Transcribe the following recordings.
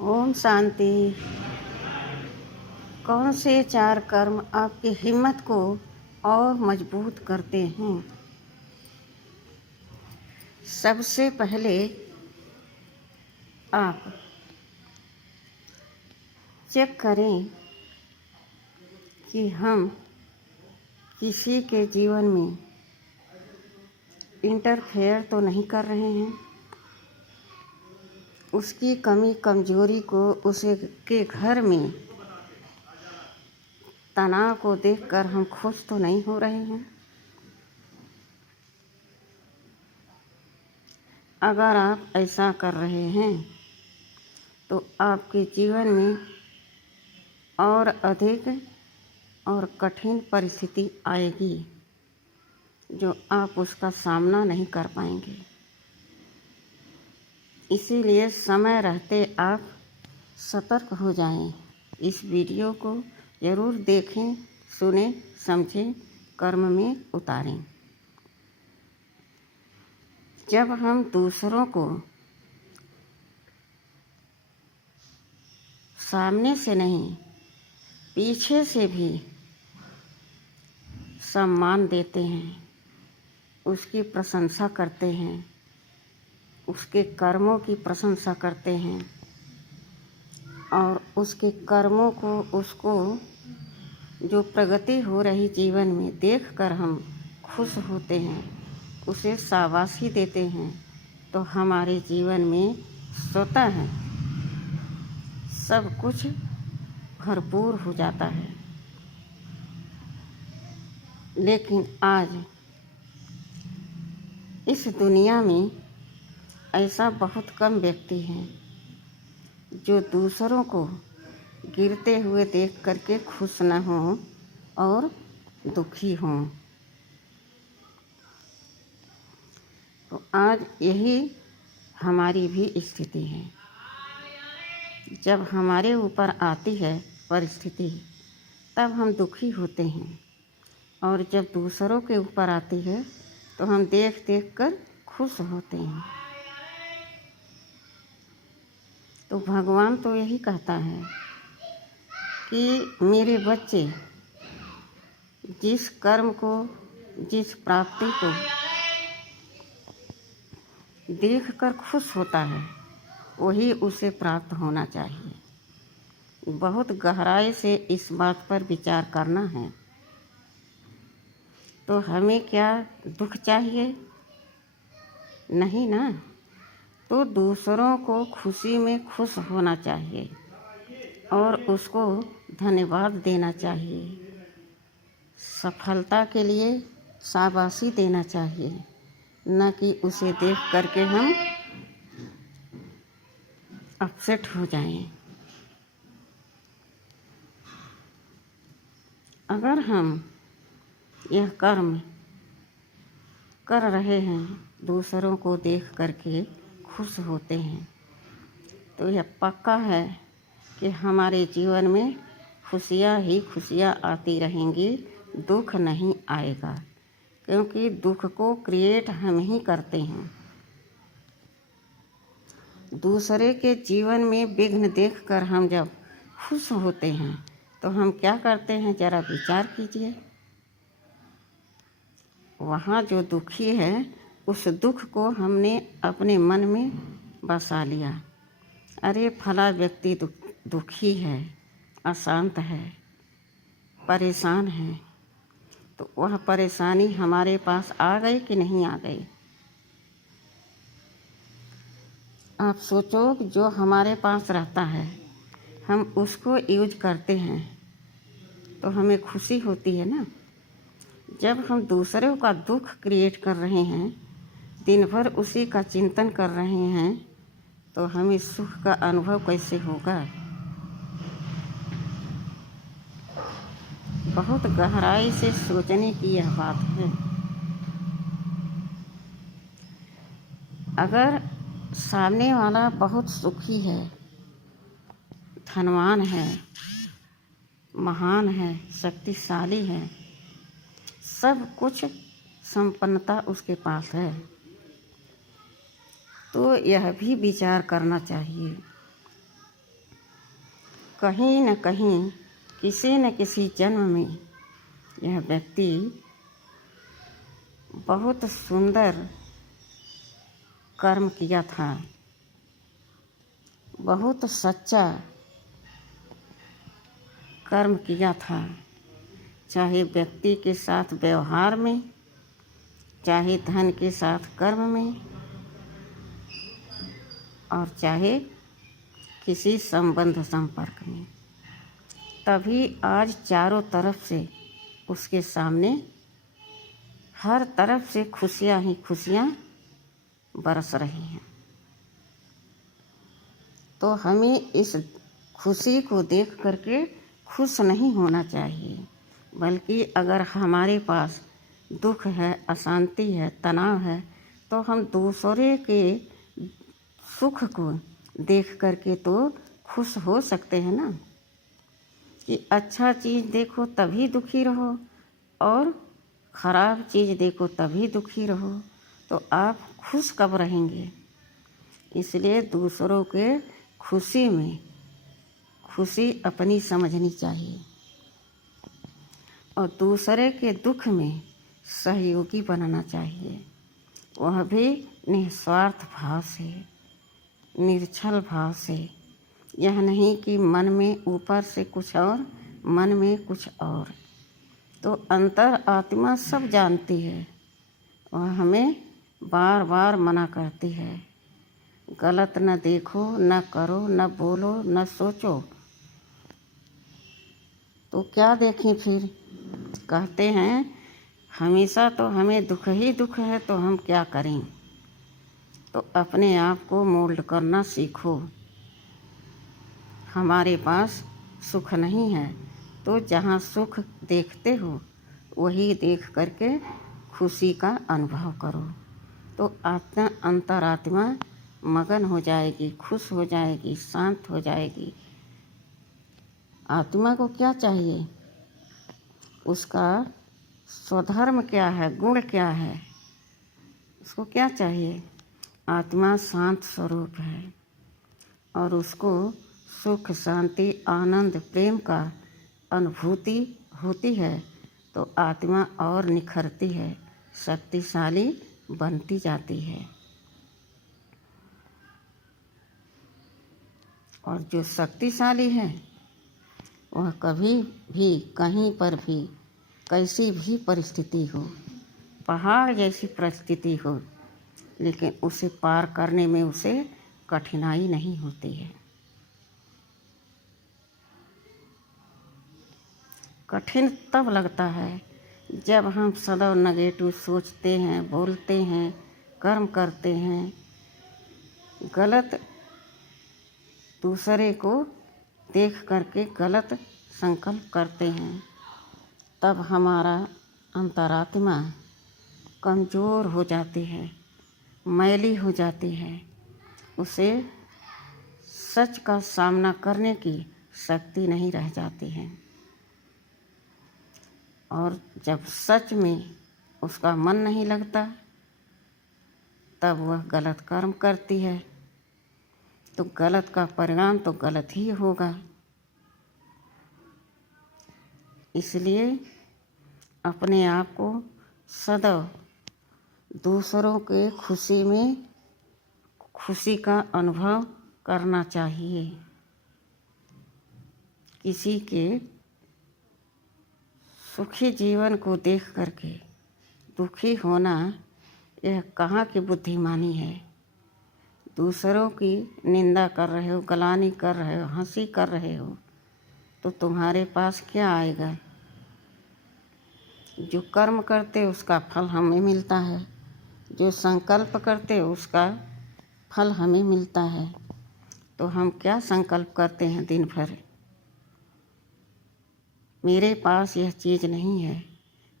ओम शांति। कौन से चार कर्म आपकी हिम्मत को और मजबूत करते हैं? सबसे पहले आप चेक करें कि हम किसी के जीवन में इंटरफेयर तो नहीं कर रहे हैं। उसकी कमी कमजोरी को, उसके घर में तनाव को देखकर हम खुश तो नहीं हो रहे हैं। अगर आप ऐसा कर रहे हैं तो आपके जीवन में और अधिक और कठिन परिस्थिति आएगी जो आप उसका सामना नहीं कर पाएंगे। इसीलिए समय रहते आप सतर्क हो जाएं। इस वीडियो को ज़रूर देखें, सुनें, समझें, कर्म में उतारें। जब हम दूसरों को सामने से नहीं, पीछे से भी सम्मान देते हैं, उसकी प्रशंसा करते हैं, उसके कर्मों की प्रशंसा करते हैं और उसके कर्मों को, उसको जो प्रगति हो रही जीवन में देखकर हम खुश होते हैं, उसे शाबाशी देते हैं, तो हमारे जीवन में स्वतः सब कुछ भरपूर हो जाता है। लेकिन आज इस दुनिया में ऐसा बहुत कम व्यक्ति हैं जो दूसरों को गिरते हुए देख करके खुश न हों और दुखी हों। तो आज यही हमारी भी स्थिति है। जब हमारे ऊपर आती है परिस्थिति तब हम दुखी होते हैं, और जब दूसरों के ऊपर आती है तो हम देख देख कर खुश होते हैं। तो भगवान तो यही कहता है कि मेरे बच्चे जिस कर्म को, जिस प्राप्ति को देखकर खुश होता है वही उसे प्राप्त होना चाहिए। बहुत गहराई से इस बात पर विचार करना है। तो हमें क्या दुख चाहिए? नहीं ना। तो दूसरों को खुशी में खुश होना चाहिए और उसको धन्यवाद देना चाहिए। सफलता के लिए शाबाशी देना चाहिए, न कि उसे देख करके हम अपसेट हो जाएं। अगर हम यह कर्म कर रहे हैं, दूसरों को देख करके खुश होते हैं, तो यह पक्का है कि हमारे जीवन में खुशियाँ ही खुशियाँ आती रहेंगी, दुख नहीं आएगा। क्योंकि दुख को क्रिएट हम ही करते हैं। दूसरे के जीवन में विघ्न देखकर हम जब खुश होते हैं तो हम क्या करते हैं, ज़रा विचार कीजिए। वहाँ जो दुखी है उस दुख को हमने अपने मन में बसा लिया। अरे फला व्यक्ति दुखी है, अशांत है, परेशान है, तो वह परेशानी हमारे पास आ गई कि नहीं आ गई? आप सोचो, जो हमारे पास रहता है हम उसको यूज करते हैं तो हमें खुशी होती है ना। जब हम दूसरों का दुख क्रिएट कर रहे हैं, दिन भर उसी का चिंतन कर रहे हैं, तो हमें सुख का अनुभव कैसे होगा? बहुत गहराई से सोचने की यह बात है। अगर सामने वाला बहुत सुखी है, धनवान है, महान है, शक्तिशाली है, सब कुछ संपन्नता उसके पास है, तो यह भी विचार करना चाहिए कहीं न कहीं किसी न किसी जन्म में यह व्यक्ति बहुत सुंदर कर्म किया था, बहुत सच्चा कर्म किया था, चाहे व्यक्ति के साथ व्यवहार में, चाहे धन के साथ कर्म में, और चाहे किसी संबंध संपर्क में। तभी आज चारों तरफ से उसके सामने हर तरफ से खुशियाँ ही खुशियाँ बरस रही हैं। तो हमें इस खुशी को देख करके खुश नहीं होना चाहिए, बल्कि अगर हमारे पास दुख है, अशांति है, तनाव है, तो हम दूसरे के सुख को देख करके तो खुश हो सकते हैं ना। कि अच्छा चीज़ देखो तभी दुखी रहो और ख़राब चीज़ देखो तभी दुखी रहो, तो आप खुश कब रहेंगे। इसलिए दूसरों के खुशी में खुशी अपनी समझनी चाहिए और दूसरे के दुख में सहयोगी बनना चाहिए, वह भी निस्वार्थ भाव से, निर्छल भाव से। यह नहीं कि मन में ऊपर से कुछ और मन में कुछ और। तो अंतर आत्मा सब जानती है, वह हमें बार बार मना करती है, गलत न देखो, न करो, न बोलो, न सोचो। तो क्या देखें फिर। कहते हैं हमेशा तो हमें दुख ही दुख है, तो हम क्या करें। तो अपने आप को मोल्ड करना सीखो। हमारे पास सुख नहीं है, तो जहाँ सुख देखते हो वही देख करके खुशी का अनुभव करो, तो आत्मा अंतरात्मा मगन हो जाएगी, खुश हो जाएगी, शांत हो जाएगी। आत्मा को क्या चाहिए, उसका स्वधर्म क्या है, गुण क्या है, उसको क्या चाहिए। आत्मा शांत स्वरूप है और उसको सुख, शांति, आनंद, प्रेम का अनुभूति होती है, तो आत्मा और निखरती है, शक्तिशाली बनती जाती है। और जो शक्तिशाली है वह कभी भी, कहीं पर भी, कैसी भी परिस्थिति हो, पहाड़ जैसी परिस्थिति हो, लेकिन उसे पार करने में उसे कठिनाई नहीं होती है। कठिन तब लगता है जब हम सदैव नेगेटिव सोचते हैं, बोलते हैं, कर्म करते हैं, गलत दूसरे को देख करके गलत संकल्प करते हैं। तब हमारा अंतरात्मा कमज़ोर हो जाती है, मैली हो जाती है, उसे सच का सामना करने की शक्ति नहीं रह जाती है। और जब सच में उसका मन नहीं लगता, तब वह गलत कर्म करती है, तो गलत का परिणाम तो गलत ही होगा। इसलिए अपने आप को सदैव दूसरों के खुशी में खुशी का अनुभव करना चाहिए। किसी के सुखी जीवन को देख करके दुखी होना, यह कहाँ की बुद्धिमानी है। दूसरों की निंदा कर रहे हो, गलानी कर रहे हो, हंसी कर रहे हो, तो तुम्हारे पास क्या आएगा। जो कर्म करते उसका फल हमें मिलता है, जो संकल्प करते उसका फल हमें मिलता है। तो हम क्या संकल्प करते हैं दिन भर, मेरे पास यह चीज़ नहीं है,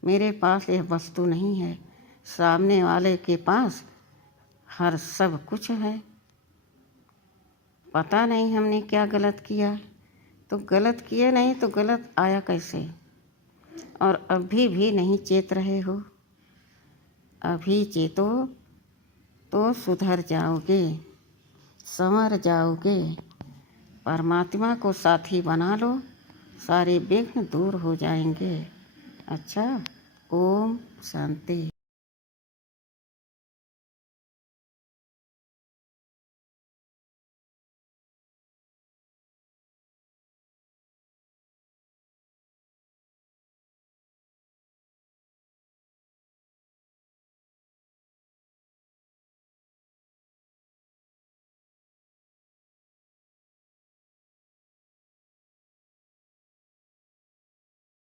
मेरे पास यह वस्तु नहीं है, सामने वाले के पास हर सब कुछ है। पता नहीं हमने क्या गलत किया, तो गलत किए नहीं तो गलत आया कैसे। और अभी भी नहीं चेत रहे हो, अभी चेतो तो सुधर जाओगे, संवर जाओगे। परमात्मा को साथी बना लो, सारे विघ्न दूर हो जाएंगे। अच्छा, ओम शांति।